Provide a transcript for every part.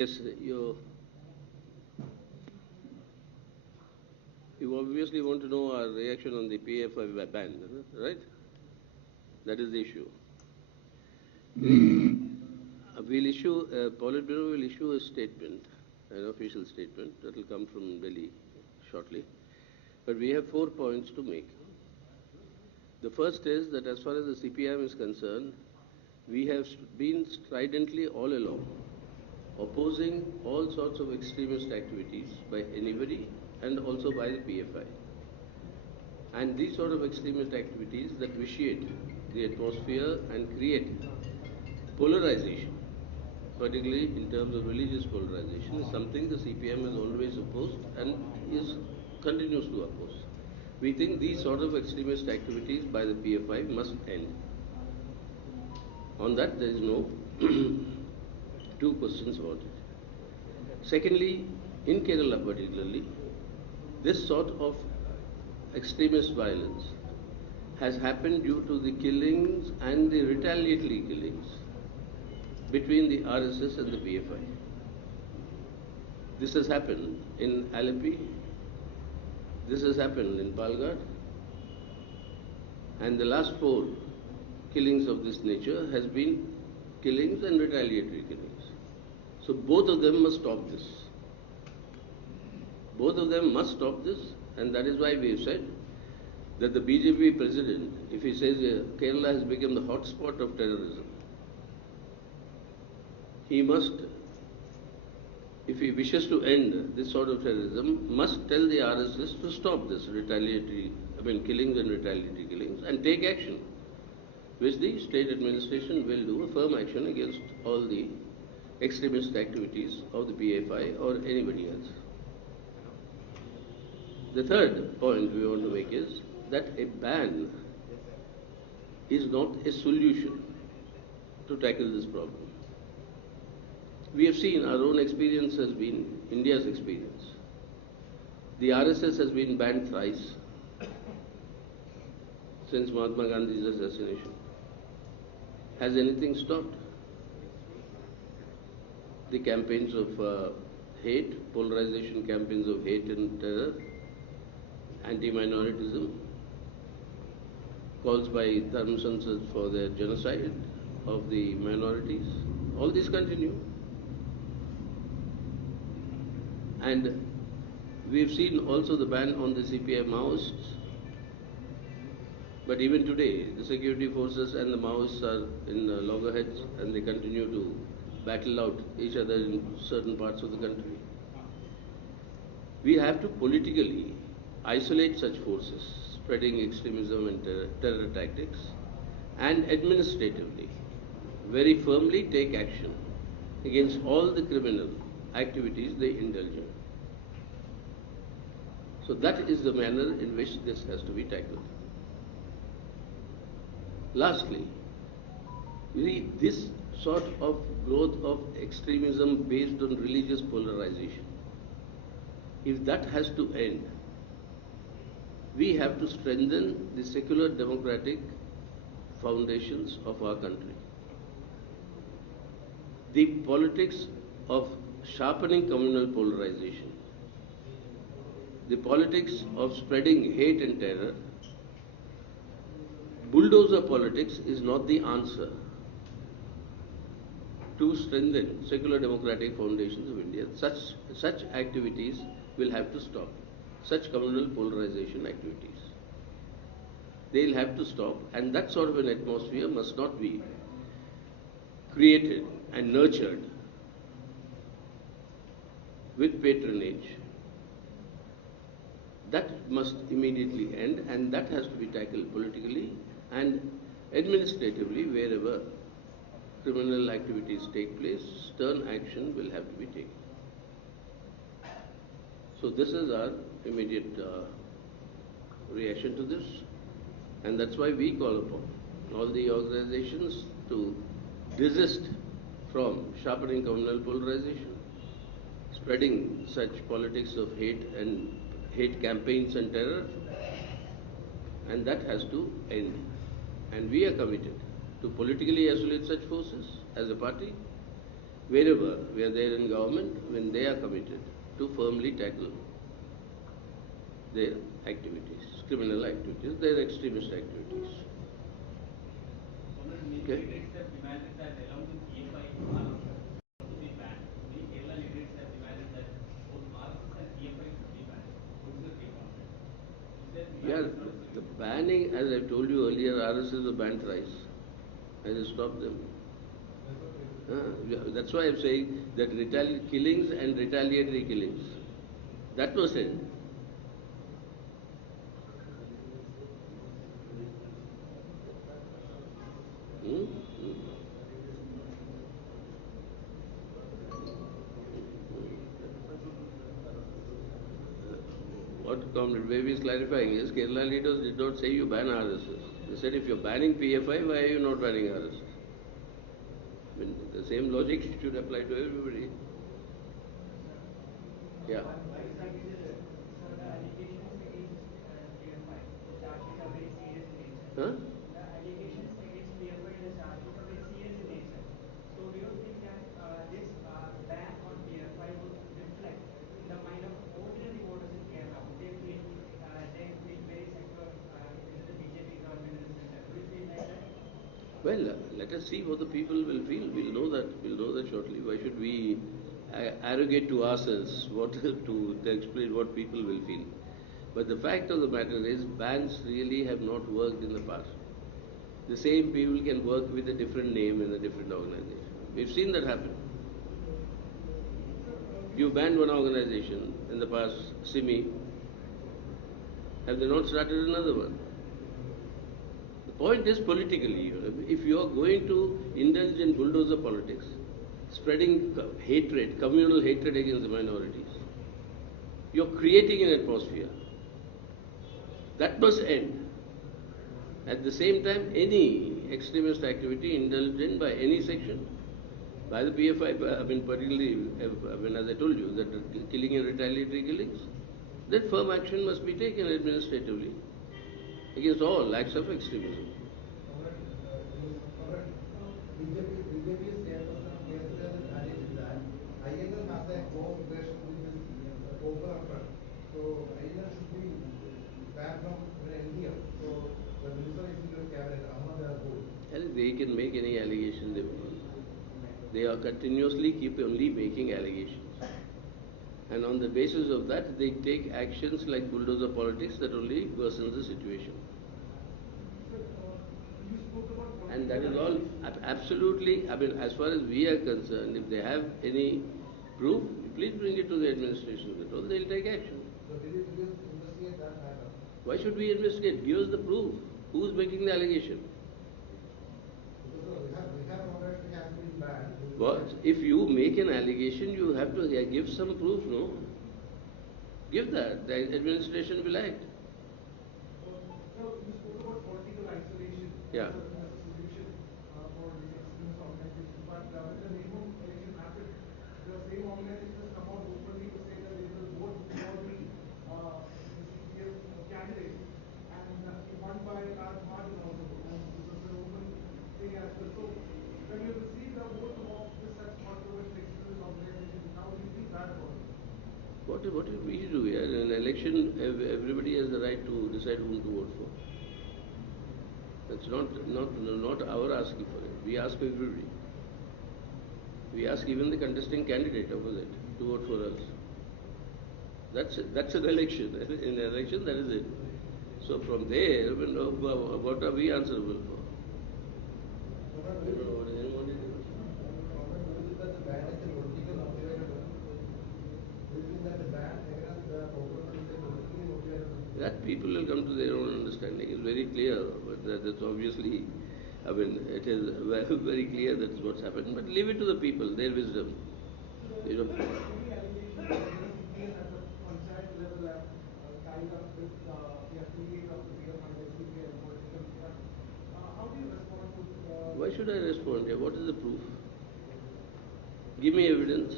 Yes, you obviously want to know our reaction on the PFI ban, right? That is the issue. Politburo will issue a statement, an official statement that will come from Delhi shortly. But we have 4 points to make. The first is that as far as the CPI is concerned, we have been stridently all along opposing all sorts of extremist activities by anybody and also by the PFI. And these sort of extremist activities that vitiate the atmosphere and create polarization, particularly in terms of religious polarization, is something the CPM has always opposed and continues to oppose. We think these sort of extremist activities by the PFI must end. On that, there is no two questions about it. Secondly, in Kerala particularly, this sort of extremist violence has happened due to the killings and the retaliatory killings between the RSS and the PFI. This has happened in Alleppey, this has happened in Palghat, and the last 4 killings of this nature has been killings and retaliatory killings. So both of them must stop this. Both of them must stop this, and that is why we have said that the BJP president, if he says Kerala has become the hotspot of terrorism, he must, if he wishes to end this sort of terrorism, must tell the RSS to stop this killings and retaliatory killings and take action, which the state administration will do a firm action against all the extremist activities of the PFI or anybody else. The third point we want to make is that a ban is not a solution to tackle this problem. We have seen our own experience has been India's experience. The RSS has been banned thrice since Mahatma Gandhi's assassination. Has anything stopped? The campaigns of hate, polarization campaigns of hate and terror, anti-minoritism, calls by Dharma Sansad for the genocide of the minorities, all these continue. And we've seen also the ban on the CPI Maoists. But even today, the security forces and the Maoists are in loggerheads and they continue to battle out each other in certain parts of the country. We have to politically isolate such forces spreading extremism and terror tactics, and administratively very firmly take action against all the criminal activities they indulge in. So that is the manner in which this has to be tackled. Lastly, this sort of growth of extremism based on religious polarization, if that has to end, we have to strengthen the secular democratic foundations of our country. The politics of sharpening communal polarization, the politics of spreading hate and terror, bulldozer politics is not the answer to strengthen secular democratic foundations of India. Such activities will have to stop. Such communal polarization activities. They'll have to stop, and that sort of an atmosphere must not be created and nurtured with patronage. That must immediately end, and that has to be tackled politically and administratively wherever criminal activities take place. Stern action will have to be taken. So this is our immediate reaction to this, and that's why we call upon all the organizations to desist from sharpening communal polarization, spreading such politics of hate and hate campaigns and terror, and that has to end. And we are committed to politically isolate such forces as a party wherever we are there in government, when they are committed to firmly tackle their activities, criminal activities, their extremist activities. Okay? Leaders have demanded that along with PFI, RSS to be banned. Many Kerala leaders have demanded that both RSS and PFI should be banned. What is your take on that? Yeah, the banning, as I told you earlier, RSS was banned thrice. I just stopped them. That's why I'm saying that killings and retaliatory killings, that was it. What Comrade Baby is clarifying is Kerala leaders did not say you ban RSS. They said if you're banning PFI, why are you not banning RSS? I mean, the same logic should apply to everybody. Yeah. Sir, the allegations against PFI, the charge sheet are very serious in nature. Huh? The allegations against PFI in the charge sheet are very serious in nature. So do you think that this ban on PFI would reflect in the mind of ordinary voters in Kerala? Would they feel very secure with the BJP government in the center? Do you feel like that? Well, let us see what the people will feel. We'll know that. We'll know that shortly. Why should we arrogate to ourselves what to explain what people will feel? But the fact of the matter is, bans really have not worked in the past. The same people can work with a different name in a different organization. We've seen that happen. You banned one organization in the past, SIMI. Have they not started another one? The point is politically, if you are going to indulge in bulldozer politics, spreading hatred, communal hatred against the minorities, you're creating an atmosphere. That must end. At the same time, any extremist activity indulged in by any section, by the PFI, particularly, as I told you, that killing and retaliatory killings, then firm action must be taken administratively against all acts of extremism. BJP's chairperson yesterday narrated that INL has a close relation with this Popular Front. So INL should be banned from NDF. So the minister is in your cabinet, Ahmad Arbood. They can make any allegation they want. They are continuously keep only making allegations. And on the basis of that, they take actions like bulldozer politics that only worsens the situation. And that is all absolutely, as far as we are concerned, if they have any proof, please bring it to the administration. They'll take action. So did you investigate that matter? Why should we investigate? Give us the proof. Who's making the allegation? Because Bihar moderation has been banned. What? If you make an allegation, you have to give some proof, no? Give that. The administration will act. So you spoke about political isolation Yeah. as a solution for these extremist organizations. But when the neighbor election happened, the same organizations have come out openly to say that they will vote for the CPM candidate and won by large margin also. And this was an open thing as well. So when you receive the vote of such controversial extremist organizations, how do you feel bad about it? What do we do here? In an election, everybody has the right to decide whom to vote for. That's not our asking for it. We ask everybody. We ask even the contesting candidate opposite to vote for us. That's an election. In an election, that is it. So from there, what are we answerable for? I don't know what anyone is. That the ban is a politically motivated. Do you think that the ban against the Popular Front is a politically motivated? That people will come to their own understanding. It's very clear, but that's obviously, it is very clear that's what's happened. But leave it to the people, their wisdom. Any allegations against CPM at the panchayat level have tied up with the affiliate of the PFI, the CPI, the political front. How do you respond to? Why should I respond here? What is the proof? Give me evidence.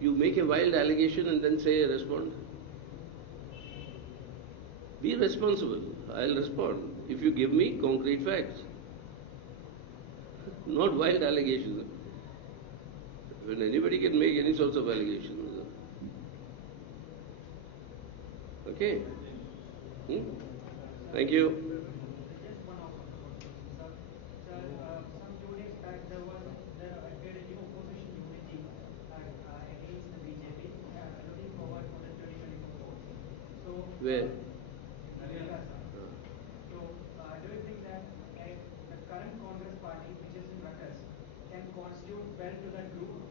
You make a wild allegation and then say I respond. Be responsible. I'll respond if you give me concrete facts, not wild allegations. When anybody can make any sorts of allegations. Okay? Thank you. Just one out of the question, sir. Sir, some 2 days back there appeared a new opposition unity against the BJP, looking forward for the 2024 vote. So Where? in Haryana, sir. So do you think that the current Congress party, which is in ruckus, can constitute well to that group?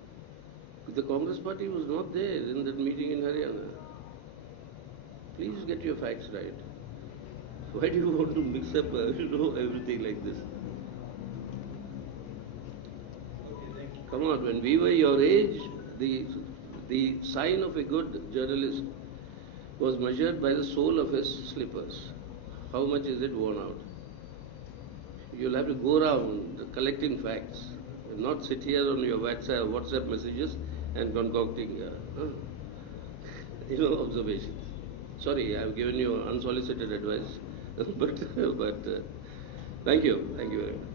The Congress party was not there in that meeting in Haryana. Please get your facts right. Why do you want to mix up, everything like this? Come on, when we were your age, the sign of a good journalist was measured by the sole of his slippers. How much is it worn out? You'll have to go around collecting facts and not sit here on your WhatsApp messages and concocting observations. Sorry, I've given you unsolicited advice, but thank you very much.